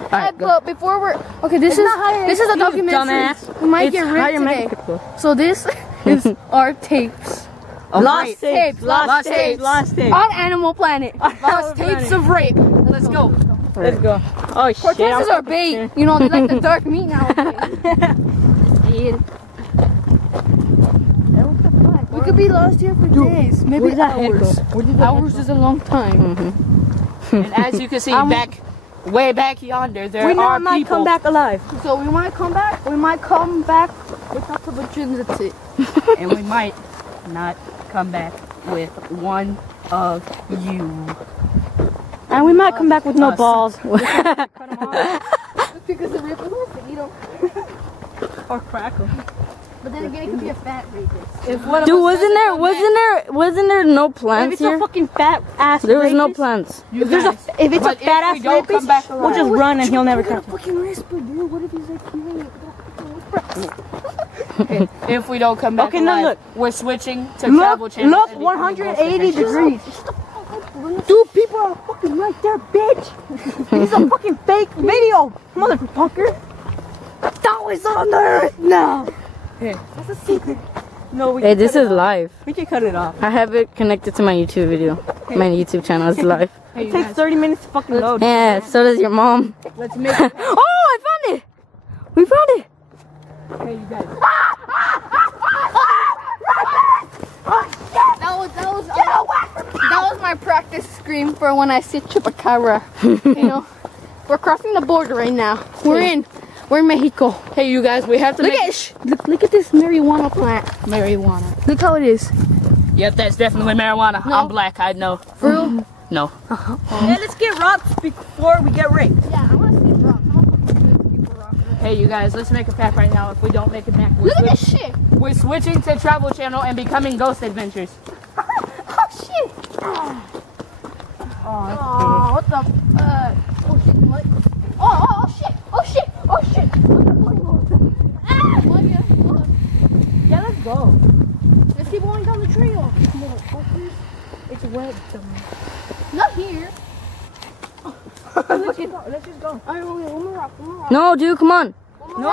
Alright, but before we're okay, this is a documentary. We might get ripped today. So this is our tapes. Lost tapes. On Animal Planet. Lost tapes of rape. Let's go. Let's go. Oh shit. Cortezes are bait. You know, they like the dark meat nowadays. We could be lost here for days, maybe hours. Hours is a long time. And as you can see, way back yonder, there are people. might come back alive. So we might come back. We might come back without the virginity. And we might not come back with one of you. And we might come back with no balls. Cut them off. Because the rip will eat them. Or crack them. But then again, it could be a fat rapist. Dude, wasn't there no plants here? If it's a fucking fat ass There was rapist, no plants. If it's a fat ass rapist, we'll just run and he'll never catch us. Fucking whisper, dude. What if he's like hearing it? If we don't come back Okay, now alive, look. we're switching to travel channel. Look, and becoming 180 Ghost degrees. Dude, people are fucking right there, bitch. This is a fucking fake video, motherfucker. That was on the earth now. Hey. That's a secret. No, we Hey, can this cut is it off. live. We can cut it off. I have it connected to my YouTube video. My YouTube channel is live. Hey, It you takes guys, 30 minutes to fucking load. Yeah, so does your mom. let's make Oh, I found it. We found it. Hey, you guys. That was my practice scream for when I see chupacabra. You know, we're crossing the border right now. We're in Mexico. Hey, you guys, we have to Look at this marijuana plant. marijuana. Look how it is. Yep, that's definitely marijuana. No. I'm black, I know. For real? No. Yeah, let's get robbed before we get raped. Yeah, I want to see rocks. I want to see people rock. Hey, you guys, let's make a pact right now. If we don't make it back, Look at this shit. we're switching to Travel Channel and becoming Ghost Adventures. Oh shit. Oh, what the? Oh shit. What? Oh shit. Oh shit. Oh shit. Yeah, let's go. Let's keep going down the trail. It's wet, dumb. Not here. Let's just go. Alright, one more rock. No, dude, come on. No.